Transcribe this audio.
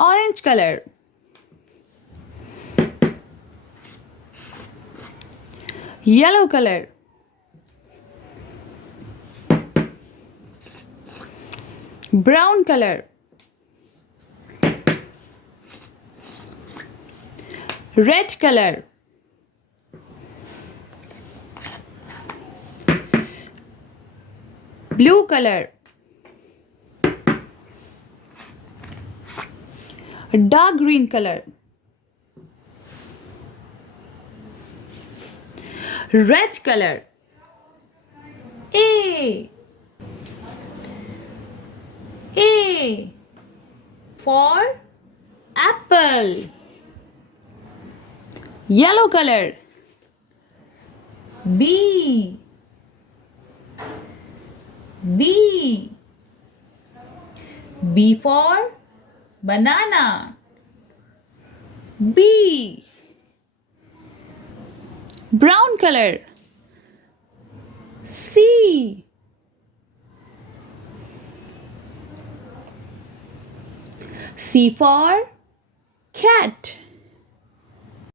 orange color, yellow color, brown color, red color, blue color, dark green color, red color. A for apple. Yellow color. B for banana. B. Brown color. C for cat.